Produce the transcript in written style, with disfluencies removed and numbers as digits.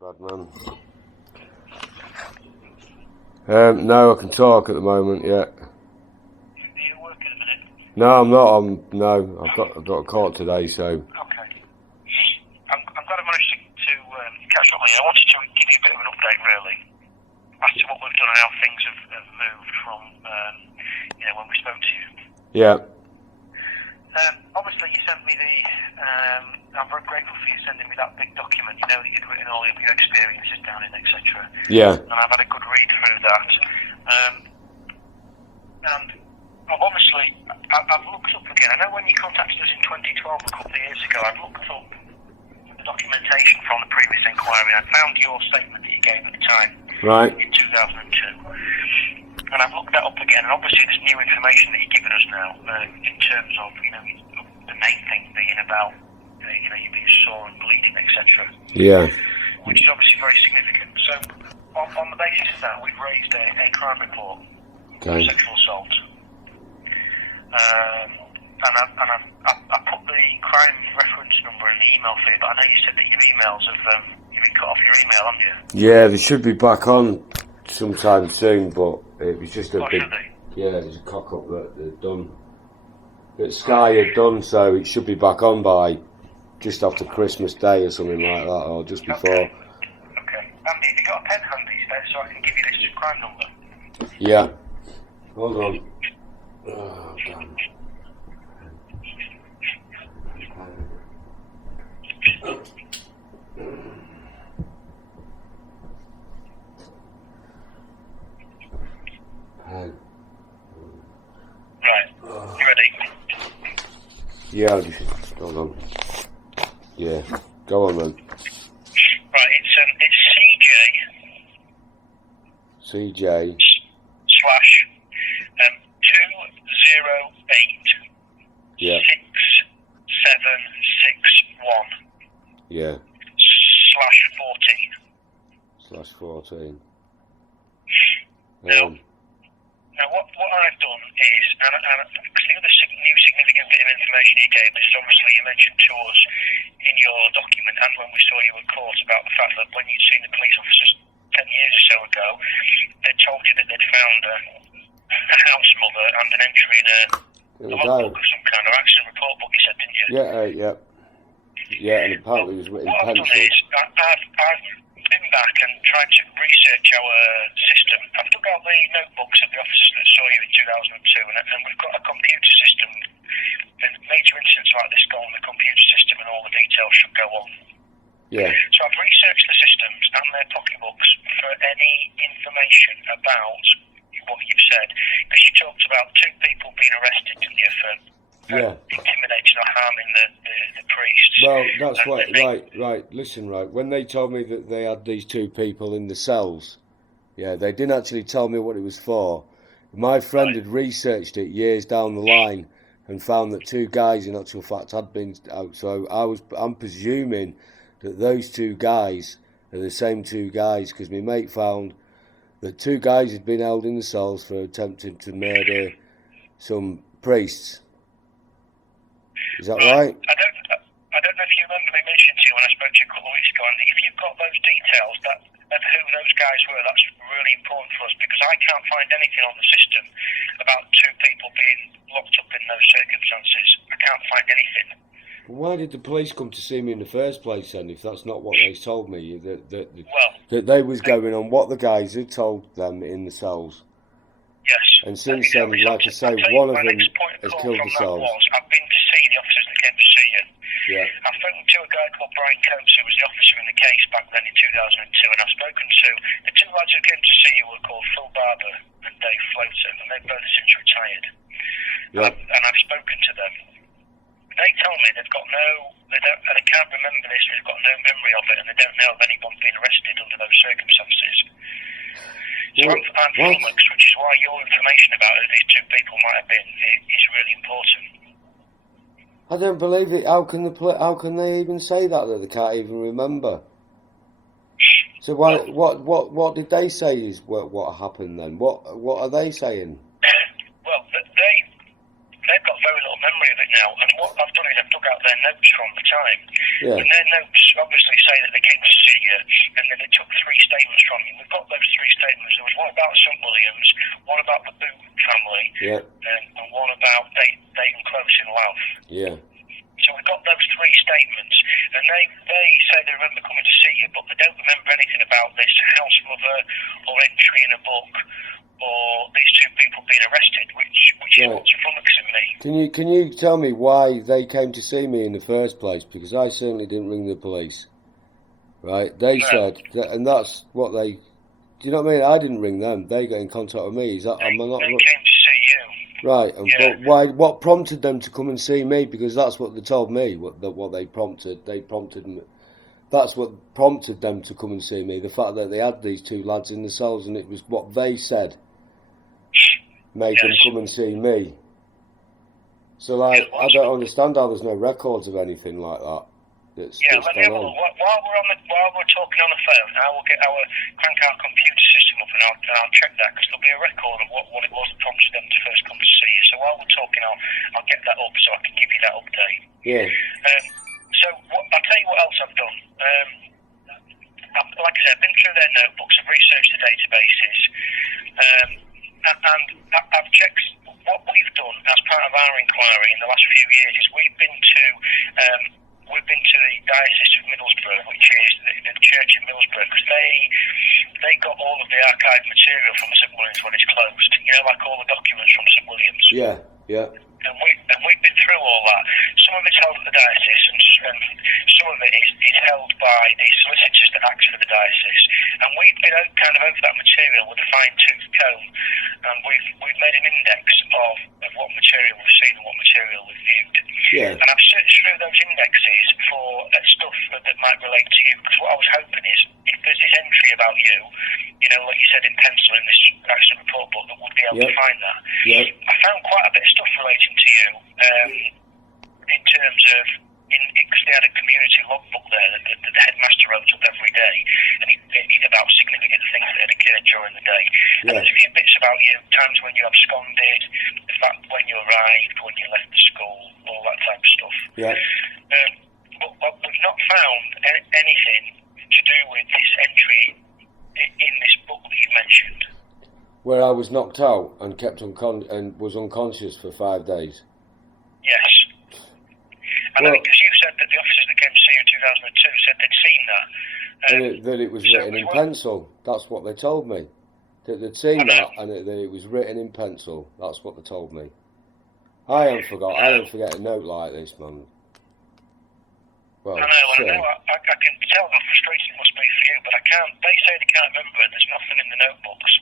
Bad man. No, I can talk at the moment. Yeah. Are you at work at the minute? No, I'm not. I've got a court today, so. Okay. I'm glad I managed to catch up with you. I wanted to give you a bit of an update, really, as to what we've done and how things have moved from, when we spoke to you. Yeah. Obviously, you sent me I'm very grateful for you sending me that big document, that you'd written all of your experiences down in, etc. Yeah. And I've had a good read through that. And I've looked up again. I know when you contacted us in 2012, a couple of years ago, I've looked up the documentation from the previous inquiry. I found your statement that you gave at the time. Right. In 2002. And I've looked that up again, and obviously there's new information that you're giving us now in terms of, the main thing being about, you being sore and bleeding, etc. Yeah. Which is obviously very significant. So, on the basis of that, we've raised a crime report for sexual assault. And I put the crime reference number in the email for you, but I know you said that your emails you've been cut off your email, haven't you? Yeah, they should be back on sometime soon, but it was just a big. Yeah, it was a cock up that they'd done. That Sky had done, so it should be back on by just after Christmas Day or something like that, or just before. Okay. Andy, have you got a pen handy so I can give you this crime number? Yeah. Hold on. Oh, damn. Right. You ready? Yeah, hold on. Yeah, go on then. Right, it's CJ. Slash 208. Yeah. 6761. Yeah. /14. /14. Now what I've done is, and the other new significant bit of information you gave us is obviously you mentioned to us in your document and when we saw you at court about the fact that when you'd seen the police officers 10 years or so ago, they told you that they'd found a house mother and an entry in a logbook of some kind, or accident report book, you said, didn't you? Yeah, and apparently it was written What pencil. I've done is, I've been back and tried to research our system. I've took out the notebooks of the officers that saw you in 2002, and we've got a computer system, and major incidents like this go on the computer system and all the details should go on. Yeah. So I've researched the systems and their pocketbooks for any information about what you've said, because you talked about 2 people being arrested, didn't you, for intimidating or harming the priests. Well, that's what, right, listen, when they told me that they had these 2 people in the cells, they didn't actually tell me what it was for. My friend had researched it years down the line and found that 2 guys, in actual fact, had been out, so I'm presuming that those 2 guys are the same 2 guys, because my mate found that 2 guys had been held in the cells for attempting to murder some priests. Is that right? I don't know if you remember me mentioning to you when I spoke to you a couple of weeks ago, Andy, if you've got those details of who those guys were, that's really important for us, because I can't find anything on the system about 2 people being locked up in those circumstances. I can't find anything. Why did the police come to see me in the first place then, if that's not what they told me? That they was going on what the guys had told them in the cells. Yes. And since then, like I say, one of them has killed themselves. I've been to see the officers that came to see you. Yeah. I've spoken to a guy called Brian Coates, who was the officer in the case back then in 2002, and I've spoken to the 2 lads who came to see you were called Phil Barber and Dave Floater, and they've both since retired. Yeah. And I've spoken to them. They tell me they can't remember this, they've got no memory of it, and they don't know of anyone being arrested under those circumstances. So I'm flummoxed, which is why your information about who these 2 people might have been is really important. I don't believe it. How can they even say that they can't even remember? So what did they say is what happened then? What are they saying? Well, they've got very little memory of it now, and what I've done is I've dug out their notes from the time. Yeah. And their notes obviously say that they came to see you, and then they took 3 statements from you. We've got those 3 statements. There was one about St Williams, one about the Boot family, Yeah. and one about Dayton Close in Louth. Yeah. So we've got those 3 statements, and they say they remember coming to see you, but they don't remember anything about this house mother or entry in a book or these 2 people being arrested, which is what's flummoxing me. Can you tell me why they came to see me in the first place? Because I certainly didn't ring the police. Right? They said that, and that's what they. Do you know what I mean? I didn't ring them. They got in contact with me. Is that They came to see you. right? But why? What prompted them to come and see me? Because that's what they told me. What they prompted. They prompted me. That's what prompted them to come and see me. The fact that they had these 2 lads in the cells, and it was what they said made them come and see me. So, like, I don't understand how there's no records of anything like that. Let me have a look. While we're talking on the phone, I will crank our computer system up and I'll check that, because there'll be a record of what it was that prompted them to first come to see you. So while we're talking, I'll get that up so I can give you that update. Yeah. So I'll tell you what else I've done. Like I said, I've been through their notebooks, I've researched the databases, and I've checked what we've done as part of our inquiry in the last few years. Is we've been to the Diocese of Middlesbrough, which is the church in Middlesbrough, because they got all of the archived material from St Williams when it's closed. You know, like all the documents from St Williams. Yeah. Yeah. And we've been through all that. Some of it's held at the diocese, and some of it is held by the solicitors that act for the diocese. And we've been kind of over that material with a fine-tooth comb, and we've made an index of what material we've seen and what material we've viewed. Yeah. And I've searched through those indexes for stuff that might relate to you, because what I was hoping is, if there's this entry about you, you know, like you said in pencil in this accident report book, that would be able to find that. Yeah. I found quite a bit of stuff relating to you, in terms of, because they had a community logbook there that the headmaster wrote up every day, and he'd about significant things that had occurred during the day. And there's a few bits about you, times when you absconded, the fact when you arrived, when you left the school, all that type of stuff. Yeah. But we've not found anything to do with this entry in this book that you mentioned. Where I was knocked out and kept and was unconscious for 5 days. Yes. And I think, because you said that the officers that came to see you in 2002 said they'd seen that. That it was written in pencil. That's what they told me. That they'd seen that, and that it was written in pencil. That's what they told me. I don't forget a note like this, man. Well, I know. I can tell how frustrating it must be for you, but I can't. They say they can't remember it. There's nothing in the notebooks.